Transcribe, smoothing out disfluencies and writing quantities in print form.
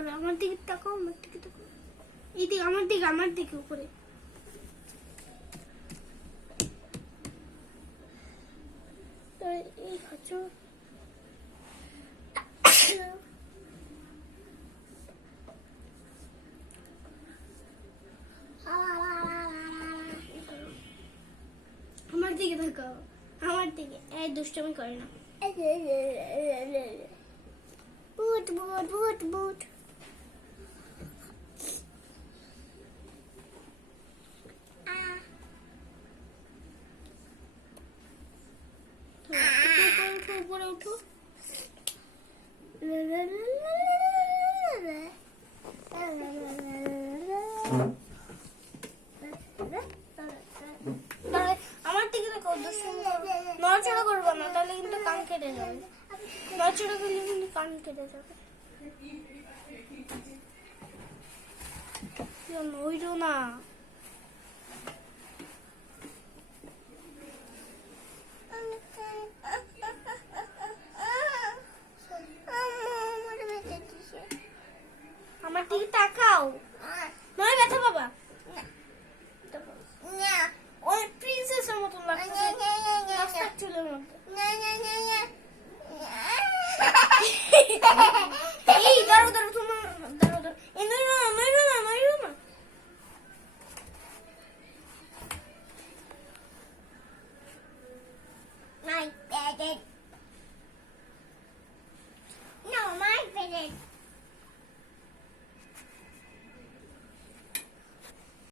চলো আমার দিকে তাকাও, আমার দিকে তাকাও, এইদিকে আমার দিকে উপরে। এই হচ্ছে আমার দিকে তাকাও, আমার দিকে। এই দুষ্টুমি করে না। বুট বুট বুট বুট। উপরে উঠো। আমার দিকে দেখো, নড়াচড়া করবো না, তাহলে কিন্তু কান কেটে যাবে। নড়াচড়া করলে কিন্তু কান কেটে যাবে। নইরো না। আমার দিকে তাকাও, নয় ব্যথা বাবা। ওই প্রিন্সেসের মতন লাগছে রাস্তার চুলের মধ্যে।